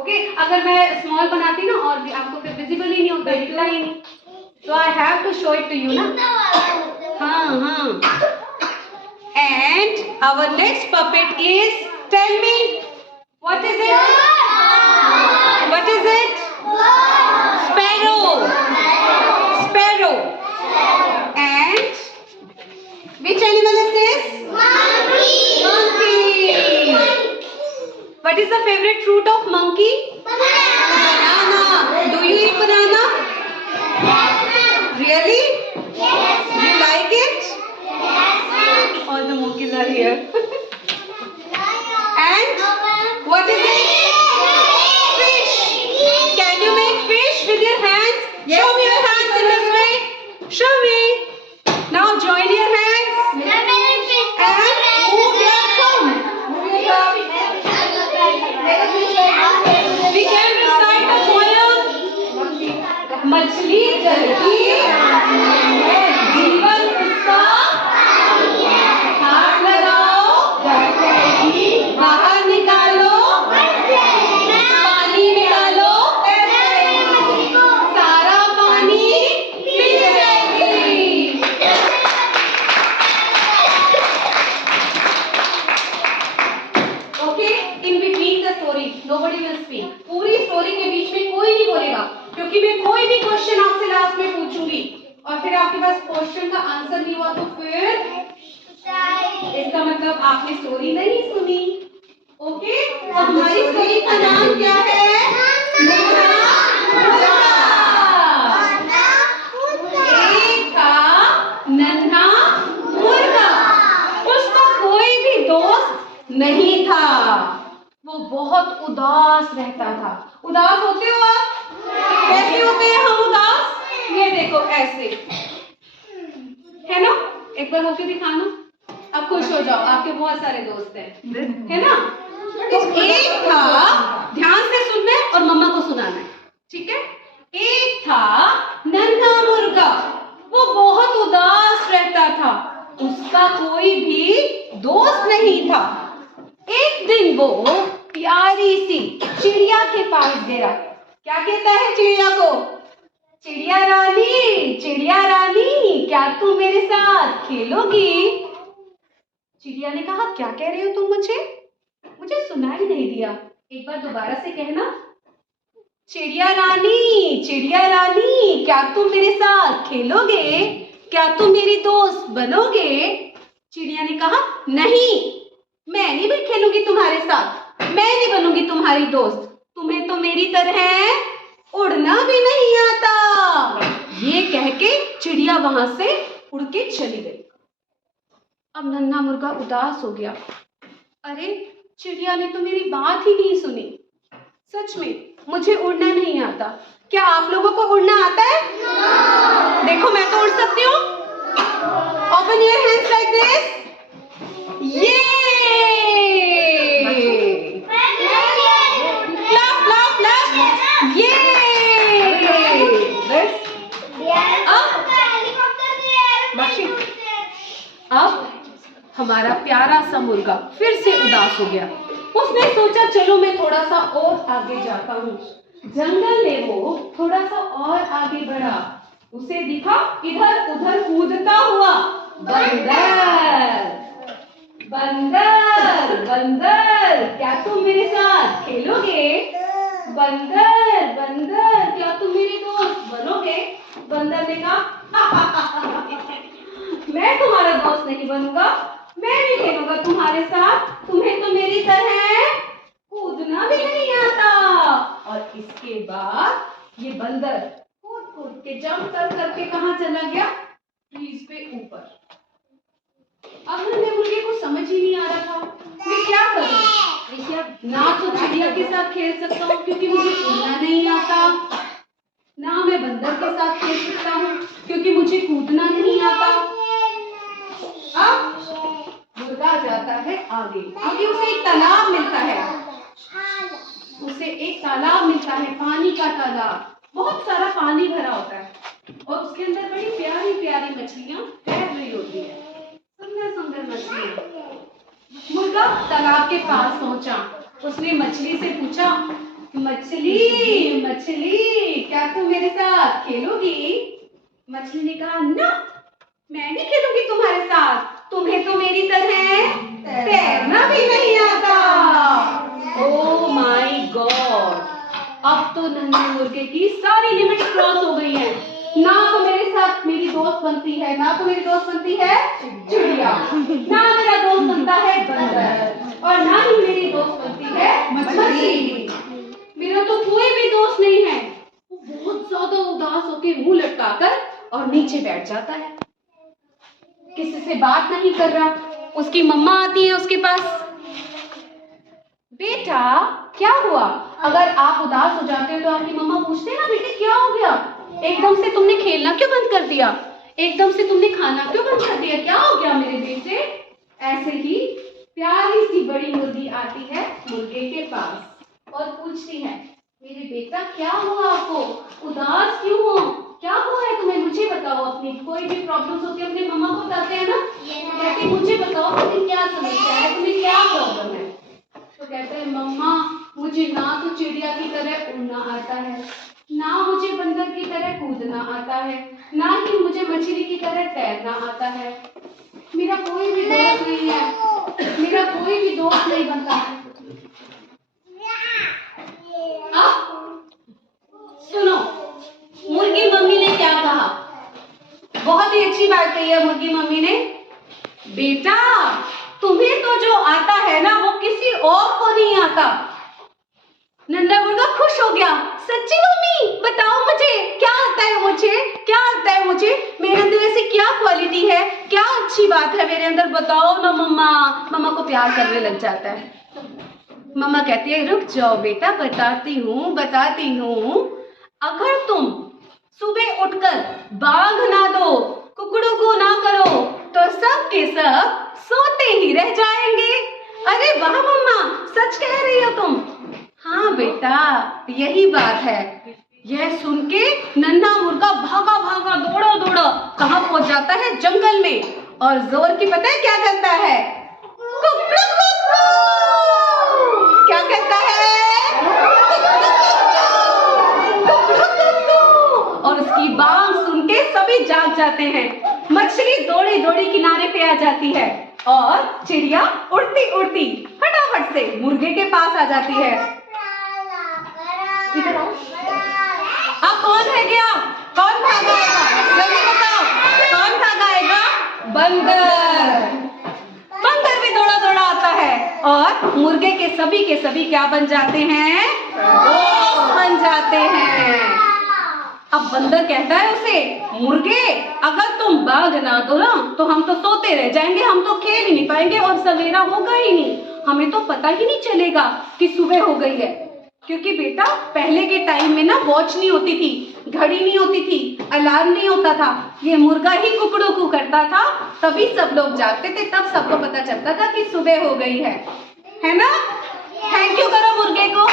Okay, अगर मैं small बनाती ना और भी आपको फिर विजिबल ही नहीं होता, दिखता ही नहीं, तो I have to show it to you ना। हाँ। And our next puppet is, tell me what is it? What is it? Sparrow. Sparrow. And which animal is this? Monkey. What is the favorite fruit of monkey? Banana. Do you eat banana? Really? You like it? All the monkeys are here. And what is it? Fish. Can you make fish with your hands? Show me your hands in this way. Show me. Now join your hands. And move your thumb. We can recite a poem. मछली जल की जीवन उसका, हाथ लगाओ बाहर निकालो, पानी निकालो, सारा पानी पी जाएगी। Okay, in between the story nobody will speak. पूरी स्टोरी के बीच में कोई नहीं बोलेगा, क्योंकि मैं कोई भी क्वेश्चन आपसे लास्ट में पूछूंगी और फिर आपके पास क्वेश्चन का आंसर नहीं हुआ तो फिर इसका मतलब आपने स्टोरी नहीं सुनी। ओके, तो हमारी स्टोरी का नाम क्या है? एक था नन्हा मुर्गा, उसका कोई भी दोस्त नहीं था, वो बहुत उदास रहता था। उदास होते हो आप? कैसे होते हैं हम उदास? ये देखो ऐसे, है ना? एक बार होके दिखाना, अब खुश हो जाओ, आपके बहुत सारे दोस्त हैं, है ना? तो एक था, ध्यान से सुनना है और मम्मा को सुनाना है, ठीक है? एक था नन्हा मुर्गा, वो बहुत उदास रहता था, उसका कोई भी दोस्त नहीं था। एक दिन वो प्यारी सी चिड़िया के पास गया। क्या कहता है चिड़िया को? चिड़िया रानी क्या तुम मेरे साथ खेलोगी? चिड़िया ने कहा, क्या कह रहे हो तुम मुझे सुनाई नहीं दिया, एक बार दोबारा से कहना। चिड़िया रानी क्या तुम मेरे साथ खेलोगे? क्या तुम मेरी दोस्त बनोगे? चिड़िया ने कहा, नहीं, मैं नहीं भी खेलूंगी तुम्हारे साथ, मैं नहीं बनूंगी तुम्हारी दोस्त, तुम्हें तो मेरी तरह उड़ना भी नहीं आता। ये कह के चिड़िया वहां से उड़ के चली गई। अब नन्हा मुर्गा उदास हो गया, अरे चिड़िया ने तो मेरी बात ही नहीं सुनी, सच में मुझे उड़ना नहीं आता। क्या आप लोगों को उड़ना आता है? देखो मैं तो उड़ सकती हूँ। Open your hands like this. ये अब हमारा प्यारा सा मुर्गा फिर से उदास हो गया। उसने सोचा चलो मैं थोड़ा सा और आगे जाता हूँ। जंगल में वो थोड़ा सा और आगे बढ़ा, उसे दिखा इधर उधर कूदता हुआ बंदर क्या तुम मेरे साथ खेलोगे? बंदर क्या तुम मेरे दोस्त बनोगे? बंदर ने कहा मैं तुम्हारा दोस्त नहीं बनूंगा, मैं नहीं खेलूंगा तुम्हारे साथ, तुम्हें तो मेरी तरह कूदना भी नहीं आता। और इसके बाद ये बंदर कूद के जंप करके कहाँ चला गया? ट्रीज पे ऊपर। अब नन्हे मुर्गे को समझ ही नहीं आ रहा था मैं क्या करूं। ना तो चिड़िया के साथ खेल सकता हूँ क्योंकि मुझे उड़ना नहीं आता, ना मैं बंदर के साथ खेल सकता हूँ क्योंकि मुझे कूदना नहीं आता। अब मुर्गा जाता है आगे उसे एक तालाब मिलता है, पानी का तालाब, बहुत सारा पानी भरा होता है और उसके अंदर बड़ी प्यारी प्यारी मछलियां तैर रही होती है, सुंदर सुंदर मछलियां। मुर्गा तालाब के पास पहुंचा, उसने मछली से पूछा मछली मछली, क्या तुम मेरे साथ खेलोगी? मछली ने कहा ना, मैं नहीं खेलूंगी तुम्हारे साथ, तुम्हें तो मेरी तरह तैरना भी नहीं आता। ओह माय गॉड, अब तो नन्हे मुर्गे की सारी लिमिट क्रॉस हो गई है। ना तो मेरे साथ मेरी दोस्त बनती है, ना तो मेरी दोस्त बनती है चिड़िया, ना मेरा दोस्त बनता है बंदर, और ना ही मेरी दोस्त बनती है मछली। मेरा तो कोई भी दोस्त नहीं है। वो बहुत ज्यादा उदास होके मुंह लटकाकर और नीचे बैठ जाता है, किसी से बात नहीं कर रहा। उसकी मम्मा आती है उसके पास। बेटा क्या हुआ? अगर आप उदास हो जाते हो तो आपकी मम्मा पूछते हैं ना, बेटे क्या हो गया, एकदम से तुमने खेलना क्यों बंद कर दिया, एकदम से तुमने खाना क्यों बंद कर दिया, क्या हो गया मेरे बेटे? ऐसे ही प्यारी सी बड़ी मुर्गी आती है मुर्गे के पास और पूछती है, मेरे बेटा क्या हुआ, आपको उदास क्यों हो, क्या हुआ है तुम्हें, मुझे बताओ। अपनी कोई भी प्रॉब्लम्स होती है अपनी मम्मा को बताते हैं ना, कहते मुझे बताओ तुम्हें क्या समस्या है, तुम्हें क्या प्रॉब्लम है। तो कहते हैं मम्मा मुझे ना तो चिड़िया की तरह उड़ना आता है, ना मुझे बंदर की तरह कूदना आता है, ना ही मुझे मछली की तरह तैरना आता है, मेरा कोई भी दोस्त नहीं है, मेरा कोई भी दोस्त नहीं बनता है। सुनो, मुर्गी मम्मी ने क्या कहा, बहुत ही अच्छी बात कही है मुर्गी मम्मी ने। बेटा तुम्हें तो जो आता है ना वो किसी और को नहीं आता। नन्हा मुर्गा खुश हो गया, सच्ची मम्मी बताओ मुझे क्या आता है, मुझे क्या आता है, मुझे मेरे अंदर ऐसी क्या क्वालिटी है, क्या अच्छी बात है मेरे अंदर, बताओ ना मम्मा। मम्मा को प्यार करने लग जाता है। मम्मा कहती है रुक जाओ बेटा, बताती हूँ। अगर तुम सुबह उठकर बांग ना दो, कुकड़ू को ना करो, तो सब के सब सोते ही रह जाएंगे। अरे वाह मम्मा, सच कह रही हो तुम। हाँ बेटा यही बात है। यह सुन के नन्हा मुर्गा भागा भागा दौड़ा कहाँ पहुंच जाता है, जंगल में, और जोर की पता है क्या करता है, क्या कहता है, और उसकी बांग सुन के सभी जाग जाते हैं। मछली दौड़ी किनारे पे आ जाती है और चिड़िया उड़ती फटाफट से मुर्गे के पास आ जाती है। इधर आओ। अब कौन रह गया, कौन भागाएगा, जल्दी बताओ कौन भागाएगा? बंदर भी दौड़ा आता है और मुर्गे के सभी क्या बन जाते हैं, दोस्त बन जाते हैं। अब बंदर कहता है उसे, मुर्गे अगर तुम बाग ना दो ना तो हम तो सोते रह जाएंगे, हम तो खेल ही नहीं पाएंगे और सवेरा होगा ही नहीं, हमें तो पता ही नहीं चलेगा कि सुबह हो गई है। क्योंकि बेटा पहले के टाइम में ना वॉच नहीं होती थी, घड़ी नहीं होती थी, अलार्म नहीं होता था, ये मुर्गा ही कुकड़ू कू करता था, तभी सब लोग जागते थे, तब सबको पता चलता था कि सुबह हो गई है ना। थैंक यू करो मुर्गे को।